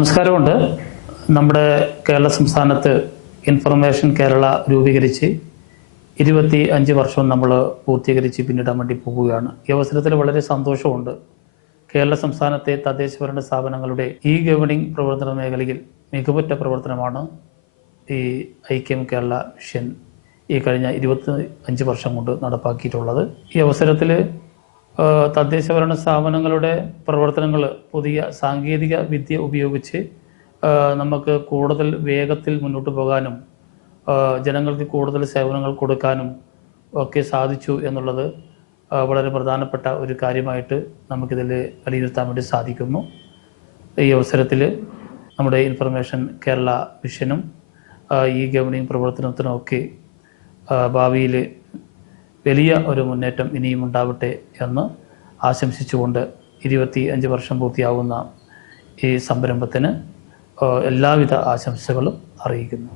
നമസ്കാരമുണ്ട്. നമ്മുടെ കേരള സംസ്ഥാനത്ത് ഇൻഫർമേഷൻ കേരള രൂപീകരിച്ച് 25 വർഷം നമ്മൾ പൂർത്തീകരിച്ച് പിന്നിടാൻ വേണ്ടി പോവുകയാണ്. ഈ അവസരത്തിൽ വളരെ സന്തോഷമുണ്ട്. കേരള സംസ്ഥാനത്തെ തദ്ദേശഭരണ സ്ഥാപനങ്ങളുടെ ഗവേണിംഗ് പ്രവർത്തന മേഖലയിൽ മികവുറ്റ പ്രവർത്തനമാണ് ഈ ഐക്യം കേരള മിഷൻ ഈ കഴിഞ്ഞ 25 വർഷം കൊണ്ട് നടപ്പാക്കിയിട്ടുള്ളത്. ഈ അവസരത്തിൽ തദ്ദേശഭരണ സ്ഥാപനങ്ങളുടെ പ്രവർത്തനങ്ങൾ പുതിയ സാങ്കേതിക വിദ്യ ഉപയോഗിച്ച് നമുക്ക് കൂടുതൽ വേഗത്തിൽ മുന്നോട്ട് പോകാനും ജനങ്ങൾക്ക് കൂടുതൽ സേവനങ്ങൾ കൊടുക്കാനും ഒക്കെ സാധിച്ചു എന്നുള്ളത് വളരെ പ്രധാനപ്പെട്ട ഒരു കാര്യമായിട്ട് നമുക്കിതിൽ വിലയിരുത്താൻ വേണ്ടി സാധിക്കുന്നു. ഈ അവസരത്തിൽ നമ്മുടെ ഇൻഫർമേഷൻ കേരള മിഷനും ഗവേണിംഗ് പ്രവർത്തനത്തിനുമൊക്കെ ഭാവിയിൽ വലിയ ഒരു മുന്നേറ്റം ഇനിയും ഉണ്ടാവട്ടെ എന്ന് ആശംസിച്ചുകൊണ്ട് 25 വർഷം പൂർത്തിയാകുന്ന ഈ സംരംഭത്തിന് എല്ലാവിധ ആശംസകളും അറിയിക്കുന്നു.